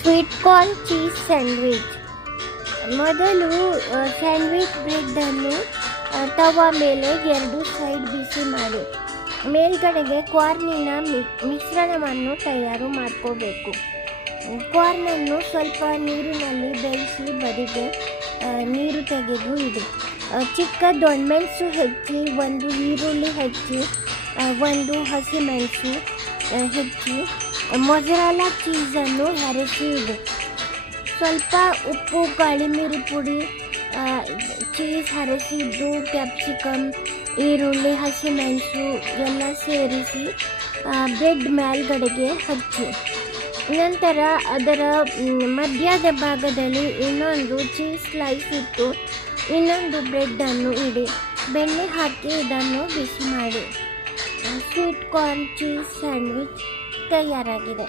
Sweet corn cheese sandwich. ಮೊದಲು sandwich ಬ್ರೆಡ್ಡನ್ನು ತವಾ ಮೇಲೆ 2 side ಬಿಸಿ ಮಾಡಿ ಮೇಲ್ಗಡೆಗೆ ಕಾರ್ನಿನ ಮಿಶ್ರಣವನ್ನು ತಯಾರು ಮಾಡ್ಕೋಬೇಕು. ಕಾರ್ನನ್ನು ಸ್ವಲ್ಪ ನೀರಿನಲ್ಲಿ ಬೇಯಿಸಿ ಬದಿಗೆ ನೀರು ತೆಗೆದು ಇಡಿ. ಚಿಕ್ಕ ದೊಣ್ಣೆಮೆಣಸು ಹೆಚ್ಚಿ, 1 ಈರುಳ್ಳಿ ಹೆಚ್ಚಿ, 1 ಹಸಿಮೆಣಸು ಹೆಚ್ಚಿ, ಮೊಜರೆಲ್ಲಾ ಚೀಸನ್ನು ಹೆರಚಿ ಇಡಿ. ಸ್ವಲ್ಪ ಉಪ್ಪು, ಕಾಳಿಮಿರಿ ಪುಡಿ, ಚೀಸ್ ಹರಸಿದ್ದು, ಕ್ಯಾಪ್ಸಿಕಮ್, ಈರುಳ್ಳಿ, ಹಸಿಮೆಣಸು ಎಲ್ಲ ಸೇರಿಸಿ ಬ್ರೆಡ್ ಮೇಲ್ಗಡೆಗೆ ಹಚ್ಚಿ. ನಂತರ ಅದರ ಮಧ್ಯದ ಭಾಗದಲ್ಲಿ ಇನ್ನೊಂದು ಚೀಸ್ ಸ್ಲೈಸ್ ಇಟ್ಟು ಇನ್ನೊಂದು ಬ್ರೆಡ್ಡನ್ನು ಇಡಿ. ಬೆಣ್ಣೆ ಹಾಕಿ ಇದನ್ನು ಬಿಸಿ ಮಾಡಿ. Sweet corn cheese sandwich ತಯಾರಾಗಿದೆ.